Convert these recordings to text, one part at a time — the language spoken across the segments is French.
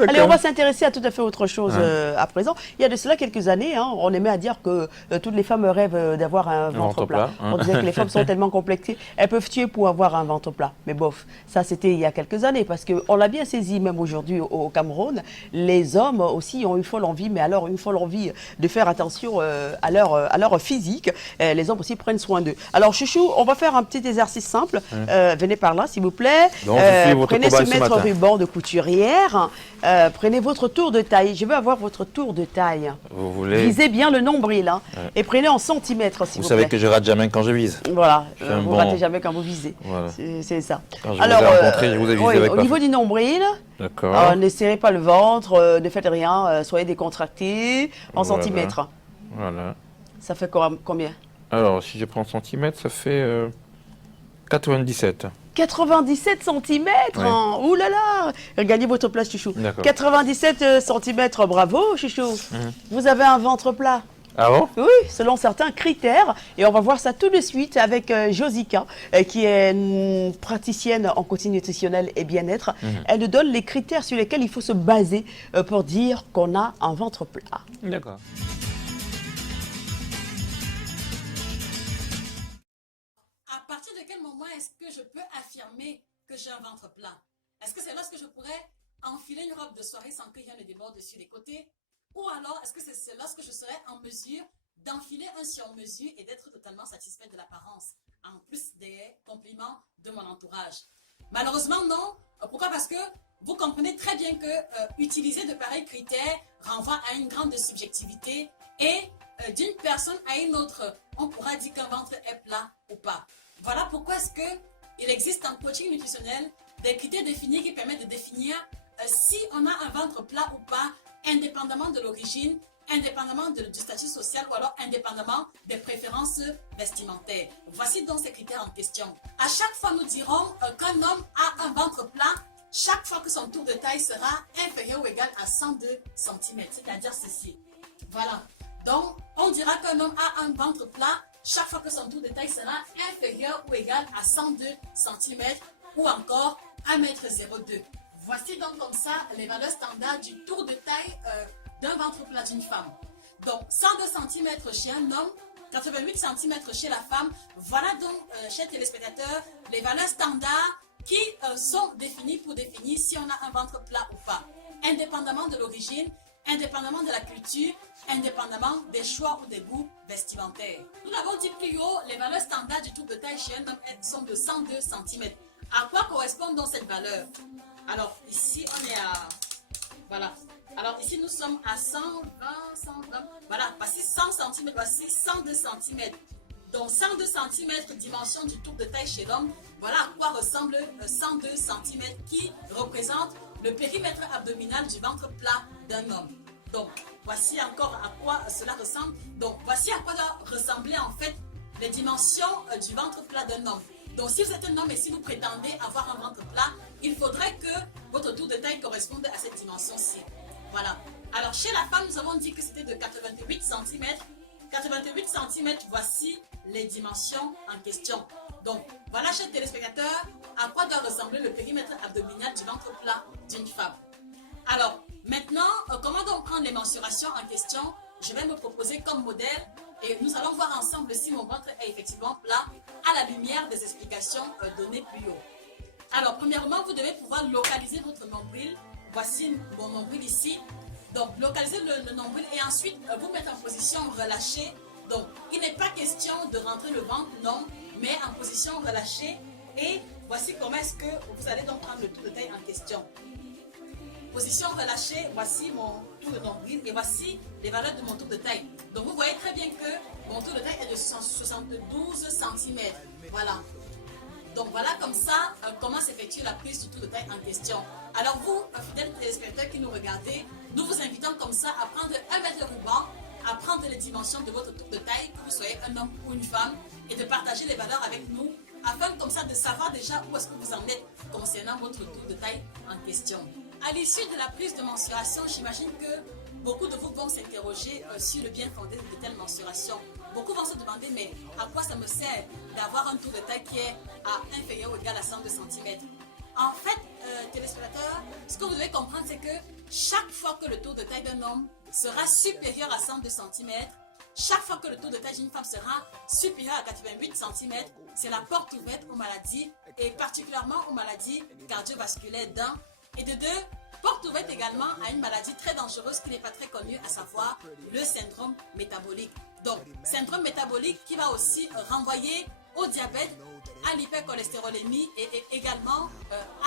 Allez, on va s'intéresser à tout à fait autre chose à présent. Il y a de cela quelques années, hein, on aimait à dire que toutes les femmes rêvent d'avoir un ventre plat. On disait que les femmes sont tellement complexées, elles peuvent tuer pour avoir un ventre plat. Mais bof, ça c'était il y a quelques années, parce qu'on l'a bien saisi, même aujourd'hui au Cameroun, les hommes aussi ont une folle envie, mais alors une folle envie de faire attention à leur physique. Les hommes aussi prennent soin d'eux. Alors Chouchou, on va faire un petit exercice simple. Venez par là, s'il vous plaît. Donc, prenez ce mètre-ruban de couturière. Prenez votre tour de taille. Je veux avoir votre tour de taille. Vous voulez... Visez bien le nombril. Hein, et prenez en centimètres, s'il vous plaît. Vous savez que je rate jamais quand je vise. Voilà, vous ne ratez jamais quand vous visez. Voilà. C'est ça. Quand je vous ai rencontré, je vous ai visé avec au niveau du nombril, ne serrez pas le ventre, ne faites rien, soyez décontractés en centimètres. Voilà. Ça fait combien? Alors, si je prends en centimètres, ça fait 97. 97 cm, hein. Ouh là là, regagnez votre place, Chouchou. 97 cm, bravo, Chouchou. Vous avez un ventre plat. Ah bon? Oui, selon certains critères. Et on va voir ça tout de suite avec Josica, qui est une praticienne en coaching nutritionnel et bien-être. Elle nous donne les critères sur lesquels il faut se baser pour dire qu'on a un ventre plat. D'accord. À partir de quel moment est-ce que je peux affirmer que j'ai un ventre plat? Est-ce que c'est lorsque je pourrais enfiler une robe de soirée sans que rien ne déborde sur les côtés? Ou alors, est-ce que c'est lorsque je serai en mesure d'enfiler un sur-mesure et d'être totalement satisfaite de l'apparence, en plus des compliments de mon entourage? Malheureusement, non. Pourquoi? Parce que vous comprenez très bien que utiliser de pareils critères renvoie à une grande subjectivité et d'une personne à une autre, on pourra dire qu'un ventre est plat ou pas. Voilà pourquoi est-ce qu'il existe en coaching nutritionnel des critères définis qui permettent de définir si on a un ventre plat ou pas, indépendamment de l'origine, indépendamment du statut social ou alors indépendamment des préférences vestimentaires. Voici donc ces critères en question. À chaque fois, nous dirons qu'un homme a un ventre plat chaque fois que son tour de taille sera inférieur ou égal à 102 cm, c'est-à-dire ceci. Voilà. Donc, on dira qu'un homme a un ventre plat chaque fois que son tour de taille sera inférieur ou égal à 102 cm ou encore 1,02 m. Voici donc comme ça les valeurs standards du tour de taille d'un ventre plat d'une femme. Donc 102 cm chez un homme, 88 cm chez la femme. Voilà donc, chers téléspectateurs, les valeurs standards qui sont définies pour définir si on a un ventre plat ou pas, indépendamment de l'origine, indépendamment de la culture, indépendamment des choix ou des goûts vestimentaires. Nous l'avons dit plus haut, les valeurs standards du tour de taille chez un homme sont de 102 cm. À quoi correspond donc cette valeur? Alors ici on est à... Voilà. Alors ici nous sommes à 120, 120. Voilà, voici 100 cm, voici 102 cm. Donc 102 cm dimension du tour de taille chez l'homme. Voilà à quoi ressemble 102 cm qui représente le périmètre abdominal du ventre plat d'un homme. Donc voici encore à quoi cela ressemble. Donc voici à quoi doit ressembler en fait les dimensions du ventre plat d'un homme. Donc si vous êtes un homme et si vous prétendez avoir un ventre plat, il faudrait que votre tour de taille corresponde à cette dimension-ci. Voilà. Alors chez la femme, nous avons dit que c'était de 88 cm. 88 cm, voici les dimensions en question. Donc voilà, chers téléspectateurs, à quoi doit ressembler le périmètre abdominal du ventre plat d'une femme. Alors maintenant, comment donc prendre les mensurations en question? Je vais me proposer comme modèle et nous allons voir ensemble si mon ventre est effectivement plat à la lumière des explications données plus haut. Alors, premièrement, vous devez pouvoir localiser votre nombril. Voici mon nombril ici. Donc, localisez le nombril et ensuite vous mettre en position relâchée. Donc, il n'est pas question de rentrer le ventre, non, mais en position relâchée. Et voici comment est-ce que vous allez donc prendre le tour de taille en question. Position relâchée, voici mon tour de nombril et voici les valeurs de mon tour de taille. Donc, vous voyez très bien que mon tour de taille est de 72 cm. Voilà. Donc voilà comme ça comment s'effectue la prise du tour de taille en question. Alors vous, fidèles téléspectateurs qui nous regardez, nous vous invitons comme ça à prendre un mètre ruban, à prendre les dimensions de votre tour de taille, que vous soyez un homme ou une femme, et de partager les valeurs avec nous, afin comme ça de savoir déjà où est-ce que vous en êtes concernant votre tour de taille en question. À l'issue de la prise de mensuration, j'imagine que beaucoup de vous vont s'interroger sur le bien fondé de telles mensurations. Beaucoup vont se demander, mais à quoi ça me sert d'avoir un tour de taille qui est à inférieur ou égal à 102 cm? En fait, téléspectateurs, ce que vous devez comprendre, c'est que chaque fois que le tour de taille d'un homme sera supérieur à 102 cm, chaque fois que le tour de taille d'une femme sera supérieur à 88 cm, c'est la porte ouverte aux maladies, et particulièrement aux maladies cardiovasculaires d'un. Et de deux, porte ouverte également à une maladie très dangereuse qui n'est pas très connue, à savoir le syndrome métabolique. Donc, syndrome métabolique qui va aussi renvoyer au diabète, à l'hypercholestérolémie et également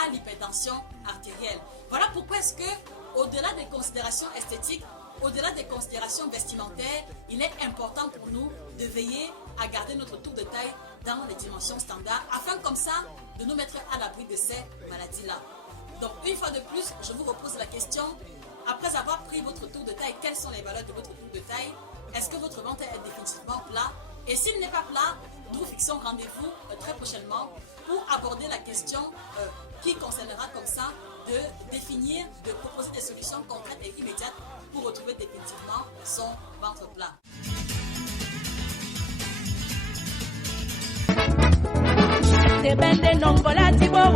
à l'hypertension artérielle. Voilà pourquoi est-ce que, au-delà des considérations esthétiques, au-delà des considérations vestimentaires, il est important pour nous de veiller à garder notre tour de taille dans les dimensions standards, afin comme ça de nous mettre à l'abri de ces maladies-là. Donc une fois de plus, je vous repose la question, après avoir pris votre tour de taille, quelles sont les valeurs de votre tour de taille? Est-ce que votre ventre est définitivement plat? Et s'il n'est pas plat, nous vous fixons rendez-vous très prochainement pour aborder la question qui concernera comme ça de définir, de proposer des solutions concrètes et immédiates pour retrouver définitivement son ventre plat. Te bende nongola tibo